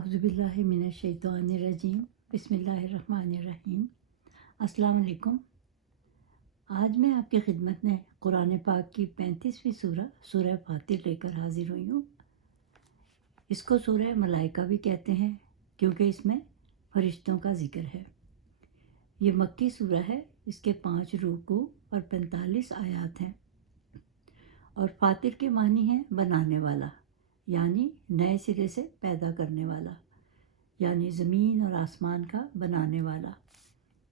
اعوذ باللہ من الشیطان الرجیم بسم اللہ الرحمن الرحیم۔ السلام علیکم۔ آج میں آپ کی خدمت میں قرآن پاک کی 35ویں سورہ فاطر لے کر حاضر ہوئی ہوں۔ اس کو سورہ ملائکہ بھی کہتے ہیں کیونکہ اس میں فرشتوں کا ذکر ہے۔ یہ مکی سورہ ہے، اس کے 5 رکوع اور 45 آیات ہیں، اور فاطر کے معنی ہے بنانے والا، یعنی نئے سرے سے پیدا کرنے والا، یعنی زمین اور آسمان کا بنانے والا،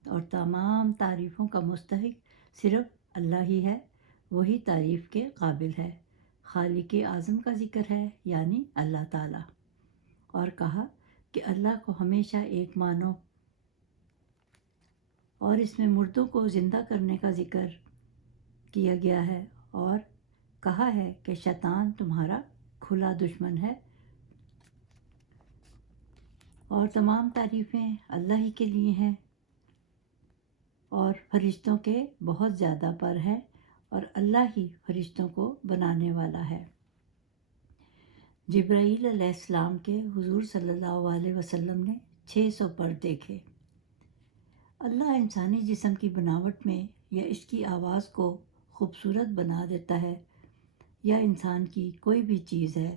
اور تمام تعریفوں کا مستحق صرف اللہ ہی ہے، وہی تعریف کے قابل ہے۔ خالق اعظم کا ذکر ہے، یعنی اللہ تعالیٰ، اور کہا کہ اللہ کو ہمیشہ ایک مانو، اور اس میں مردوں کو زندہ کرنے کا ذکر کیا گیا ہے، اور کہا ہے کہ شیطان تمہارا کھلا دشمن ہے، اور تمام تعریفیں اللہ ہی کے لیے ہیں، اور فرشتوں کے بہت زیادہ پر ہے، اور اللہ ہی فرشتوں کو بنانے والا ہے۔ جبرائیل علیہ السلام کے حضور صلی اللہ علیہ وسلم نے 600 پر دیکھے۔ اللہ انسانی جسم کی بناوٹ میں یا اس کی آواز کو خوبصورت بنا دیتا ہے، یا انسان کی کوئی بھی چیز ہے،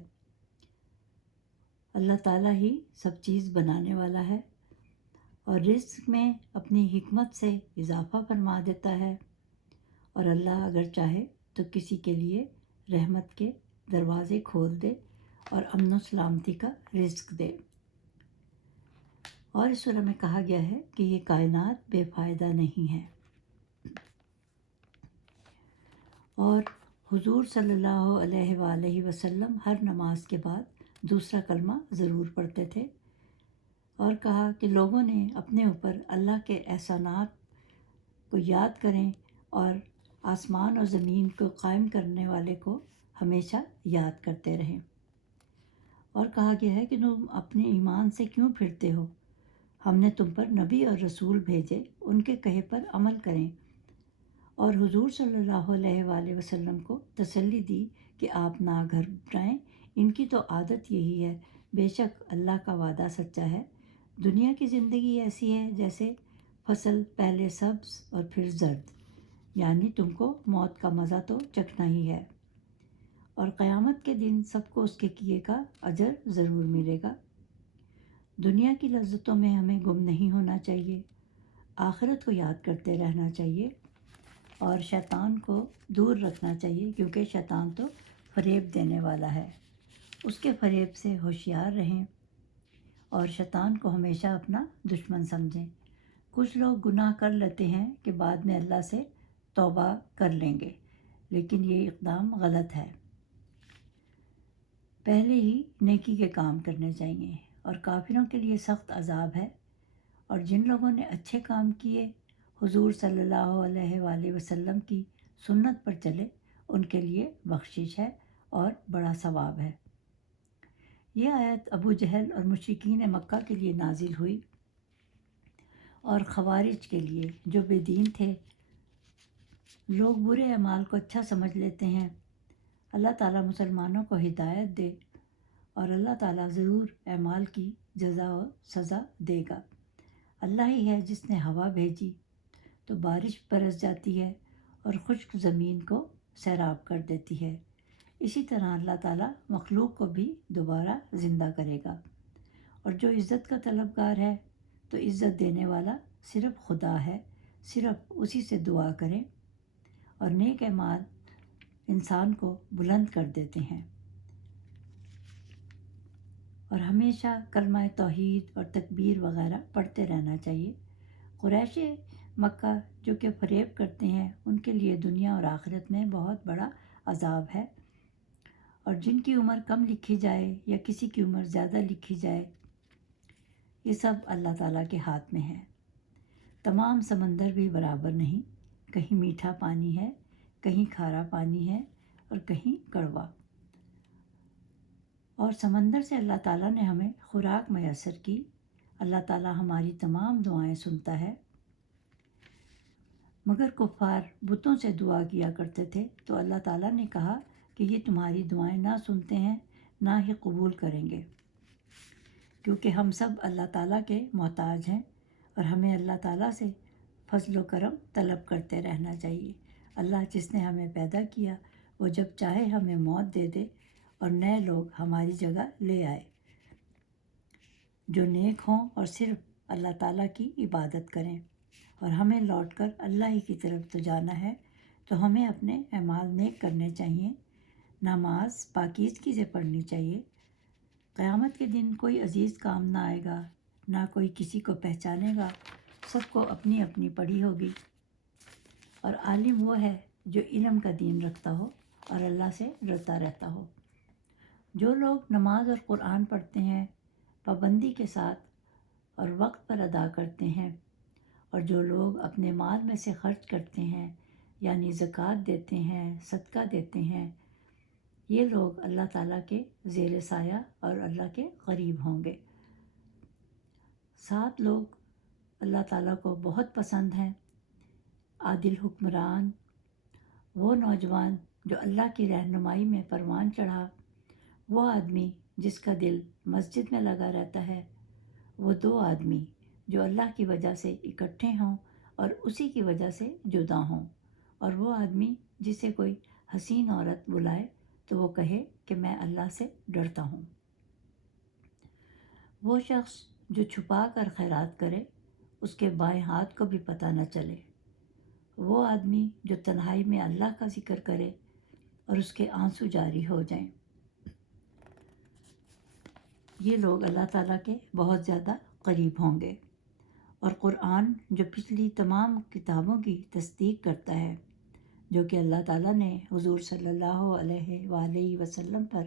اللہ تعالیٰ ہی سب چیز بنانے والا ہے، اور رزق میں اپنی حکمت سے اضافہ فرما دیتا ہے، اور اللہ اگر چاہے تو کسی کے لیے رحمت کے دروازے کھول دے اور امن و سلامتی کا رزق دے۔ اور اس سورہ میں کہا گیا ہے کہ یہ کائنات بے فائدہ نہیں ہے، اور حضور صلی اللہ علیہ وآلہ وسلم ہر نماز کے بعد دوسرا کلمہ ضرور پڑھتے تھے، اور کہا کہ لوگوں نے اپنے اوپر اللہ کے احسانات کو یاد کریں، اور آسمان اور زمین کو قائم کرنے والے کو ہمیشہ یاد کرتے رہیں۔ اور کہا گیا ہے کہ تم اپنے ایمان سے کیوں پھرتے ہو، ہم نے تم پر نبی اور رسول بھیجے، ان کے کہے پر عمل کریں، اور حضور صلی اللہ علیہ وآلہ وسلم کو تسلی دی کہ آپ نہ گھبرائیں، ان کی تو عادت یہی ہے، بے شک اللہ کا وعدہ سچا ہے۔ دنیا کی زندگی ایسی ہے جیسے فصل پہلے سبز اور پھر زرد، یعنی تم کو موت کا مزہ تو چکھنا ہی ہے، اور قیامت کے دن سب کو اس کے کیے کا اجر ضرور ملے گا۔ دنیا کی لذتوں میں ہمیں گم نہیں ہونا چاہیے، آخرت کو یاد کرتے رہنا چاہیے، اور شیطان کو دور رکھنا چاہیے، کیونکہ شیطان تو فریب دینے والا ہے، اس کے فریب سے ہوشیار رہیں، اور شیطان کو ہمیشہ اپنا دشمن سمجھیں۔ کچھ لوگ گناہ کر لیتے ہیں کہ بعد میں اللہ سے توبہ کر لیں گے، لیکن یہ اقدام غلط ہے۔ پہلے ہی نیکی کے کام کرنے چاہیے، اور کافروں کے لیے سخت عذاب ہے، اور جن لوگوں نے اچھے کام کیے، حضور صلی اللہ علیہ وآلہ وسلم کی سنت پر چلے، ان کے لیے بخشش ہے اور بڑا ثواب ہے۔ یہ آیت ابو جہل اور مشرکین مکہ کے لیے نازل ہوئی، اور خوارج کے لیے جو بے دین تھے۔ لوگ برے اعمال کو اچھا سمجھ لیتے ہیں۔ اللہ تعالیٰ مسلمانوں کو ہدایت دے، اور اللہ تعالیٰ ضرور اعمال کی جزا و سزا دے گا۔ اللہ ہی ہے جس نے ہوا بھیجی تو بارش برس جاتی ہے، اور خشک زمین کو سیراب کر دیتی ہے۔ اسی طرح اللہ تعالیٰ مخلوق کو بھی دوبارہ زندہ کرے گا، اور جو عزت کا طلبگار ہے تو عزت دینے والا صرف خدا ہے، صرف اسی سے دعا کریں، اور نیک اعمال انسان کو بلند کر دیتے ہیں۔ اور ہمیشہ کلمہ توحید اور تکبیر وغیرہ پڑھتے رہنا چاہیے۔ قریش مکہ جو کہ فریب کرتے ہیں، ان کے لیے دنیا اور آخرت میں بہت بڑا عذاب ہے، اور جن کی عمر کم لکھی جائے یا کسی کی عمر زیادہ لکھی جائے، یہ سب اللہ تعالیٰ کے ہاتھ میں ہے۔ تمام سمندر بھی برابر نہیں، کہیں میٹھا پانی ہے، کہیں کھارا پانی ہے، اور کہیں کڑوا، اور سمندر سے اللہ تعالیٰ نے ہمیں خوراک میسر کی۔ اللہ تعالیٰ ہماری تمام دعائیں سنتا ہے، مگر کفار بتوں سے دعا کیا کرتے تھے، تو اللہ تعالیٰ نے کہا کہ یہ تمہاری دعائیں نہ سنتے ہیں، نہ ہی قبول کریں گے۔ کیونکہ ہم سب اللہ تعالیٰ کے محتاج ہیں اور ہمیں اللہ تعالیٰ سے فضل و کرم طلب کرتے رہنا چاہیے۔ اللہ جس نے ہمیں پیدا کیا وہ جب چاہے ہمیں موت دے دے اور نئے لوگ ہماری جگہ لے آئے جو نیک ہوں اور صرف اللہ تعالیٰ کی عبادت کریں، اور ہمیں لوٹ کر اللہ ہی کی طرف تو جانا ہے، تو ہمیں اپنے اعمال نیک کرنے چاہیے، نماز پاکیزگی سے پڑھنی چاہیے۔ قیامت کے دن کوئی عزیز کام نہ آئے گا، نہ کوئی کسی کو پہچانے گا، سب کو اپنی اپنی پڑی ہوگی۔ اور عالم وہ ہے جو علم کا دین رکھتا ہو اور اللہ سے ڈرتا رہتا ہو۔ جو لوگ نماز اور قرآن پڑھتے ہیں پابندی کے ساتھ اور وقت پر ادا کرتے ہیں، اور جو لوگ اپنے مال میں سے خرچ کرتے ہیں یعنی زکوٰۃ دیتے ہیں، صدقہ دیتے ہیں، یہ لوگ اللہ تعالیٰ کے زیر سایہ اور اللہ کے قریب ہوں گے۔ 7 لوگ اللہ تعالیٰ کو بہت پسند ہیں۔ عادل حکمران، وہ نوجوان جو اللہ کی رہنمائی میں پروان چڑھا، وہ آدمی جس کا دل مسجد میں لگا رہتا ہے، وہ 2 آدمی جو اللہ کی وجہ سے اکٹھے ہوں اور اسی کی وجہ سے جدا ہوں، اور وہ آدمی جسے کوئی حسین عورت بلائے تو وہ کہے کہ میں اللہ سے ڈرتا ہوں۔ وہ شخص جو چھپا کر خیرات کرے اس کے بائیں ہاتھ کو بھی پتہ نہ چلے۔ وہ آدمی جو تنہائی میں اللہ کا ذکر کرے اور اس کے آنسو جاری ہو جائیں۔ یہ لوگ اللہ تعالیٰ کے بہت زیادہ قریب ہوں گے۔ اور قرآن جو پچھلی تمام کتابوں کی تصدیق کرتا ہے، جو کہ اللہ تعالیٰ نے حضور صلی اللہ علیہ وآلہ وسلم پر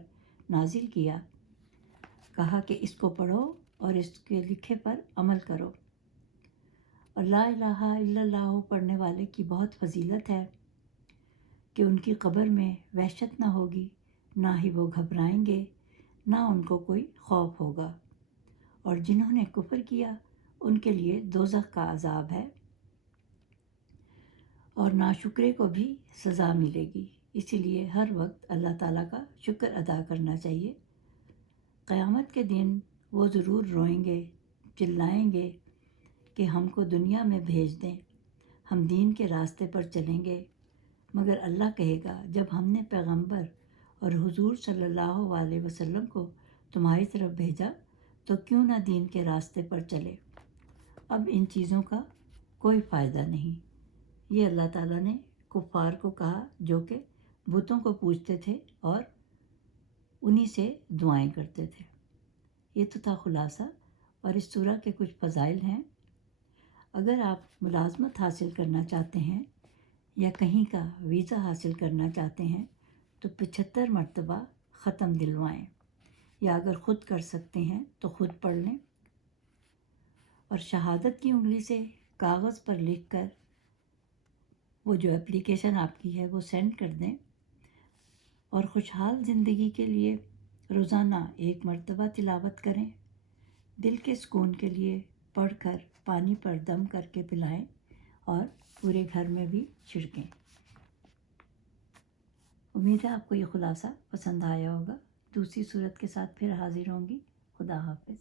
نازل کیا، کہا کہ اس کو پڑھو اور اس کے لکھے پر عمل کرو۔ اور لا الہ الا اللہ پڑھنے والے کی بہت فضیلت ہے کہ ان کی قبر میں وحشت نہ ہوگی، نہ ہی وہ گھبرائیں گے، نہ ان کو کوئی خوف ہوگا۔ اور جنہوں نے کفر کیا ان کے لیے دوزخ کا عذاب ہے اور ناشکرے کو بھی سزا ملے گی۔ اسی لیے ہر وقت اللہ تعالیٰ کا شکر ادا کرنا چاہیے۔ قیامت کے دن وہ ضرور روئیں گے، چلائیں گے کہ ہم کو دنیا میں بھیج دیں، ہم دین کے راستے پر چلیں گے، مگر اللہ کہے گا جب ہم نے پیغمبر اور حضور صلی اللہ علیہ وسلم کو تمہاری طرف بھیجا تو کیوں نہ دین کے راستے پر چلے۔ اب ان چیزوں کا کوئی فائدہ نہیں۔ یہ اللہ تعالیٰ نے کفار کو کہا جو کہ بتوں کو پوجتے تھے اور انہی سے دعائیں کرتے تھے۔ یہ تو تھا خلاصہ، اور اس سورہ کے کچھ فضائل ہیں۔ اگر آپ ملازمت حاصل کرنا چاہتے ہیں یا کہیں کا ویزا حاصل کرنا چاہتے ہیں تو 75 مرتبہ ختم دلوائیں، یا اگر خود کر سکتے ہیں تو خود پڑھ لیں، اور شہادت کی انگلی سے کاغذ پر لکھ کر وہ جو اپلیکیشن آپ کی ہے وہ سینڈ کر دیں، اور خوشحال زندگی کے لیے روزانہ 1 مرتبہ تلاوت کریں، دل کے سکون کے لیے پڑھ کر پانی پر دم کر کے پلائیں اور پورے گھر میں بھی چھڑکیں۔ امید ہے آپ کو یہ خلاصہ پسند آیا ہوگا۔ دوسری صورت کے ساتھ پھر حاضر ہوں گی۔ خدا حافظ۔